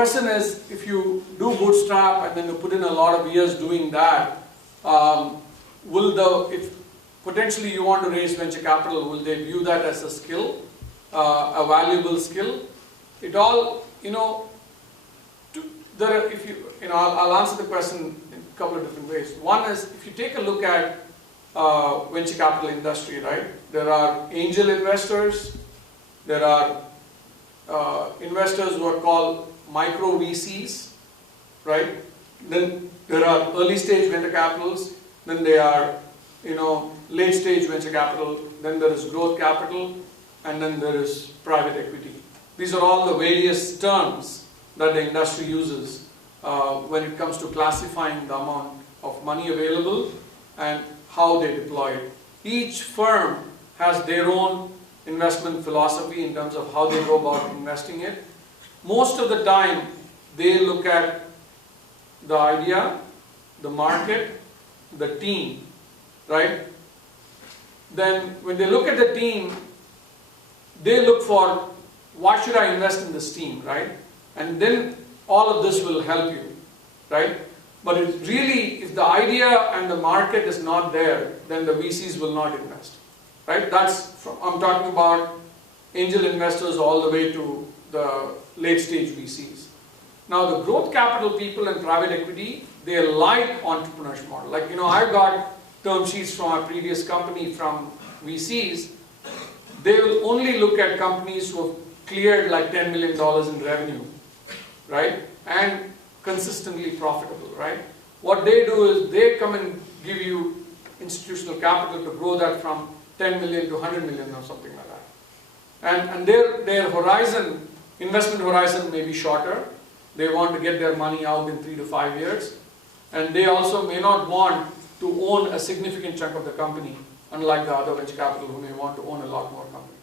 question is, if you do bootstrap and then you put in a lot of years doing that, if potentially you want to raise venture capital, will they view that as a skill, a valuable skill? It all, I'll answer the question in a couple of different ways. One is, if you take a look at venture capital industry, right? There are angel investors, there are investors who are called micro VCs, right? Then there are early stage venture capitals, then there are, late stage venture capital, then there is growth capital, and then there is private equity. These are all the various terms that the industry uses when it comes to classifying the amount of money available and how they deploy it. Each firm has their own investment philosophy in terms of how they go about investing it. Most of the time, they look at the idea, the market, the team, right? Then when they look at the team, they look for, why should I invest in this team, right? And then all of this will help you, right? But it's really, if the idea and the market is not there, then the VCs will not invest, right? I'm talking about angel investors all the way to the late stage VCs. Now the growth capital people and private equity, they like entrepreneurship model. Like, I've got term sheets from our previous company from VCs. They will only look at companies who have cleared like $10 million in revenue, right? And consistently profitable, right? What they do is they come and give you institutional capital to grow that from 10 million to 100 million or something like that. And their horizon, investment horizon may be shorter. They want to get their money out in 3 to 5 years. And they also may not want to own a significant chunk of the company, unlike the other venture capital who may want to own a lot more company.